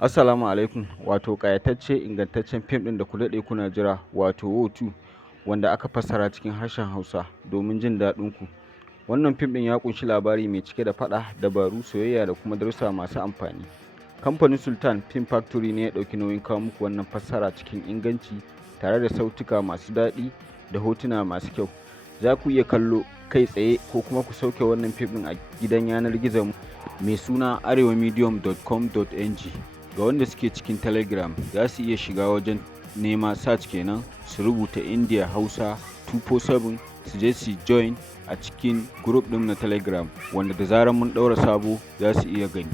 Assalamu alaikum. Wato ƙayatacce ingantaccen fim ɗin da ku daɗe kuna jira, wato WAR2, wanda aka fassara cikin harshen Hausa domin jin daɗin ku. Wannan fim ɗin ya ƙunshi labari mai cike da faɗa, dabaru, soyayya da kuma darussa masu amfani. Kamfanin Sultan Film Factory ne ya ɗauki nauyin kawo muku wannan fassara cikin inganci, tare da sautuka masu daɗi da hotuna masu kyau. Za ku iya kallo kai tsaye ko kuma ku sauke wannan fim ɗin a gidan yanar gizon mai suna arewamedium.com.ng. Ga wanda suke cikin Telegram za su iya shiga wajen nema search kenan, su rubuta India Hausa 247 su je su join a cikin group ɗin na Telegram, wanda da zarar mun ɗaura sabo za su iya gani.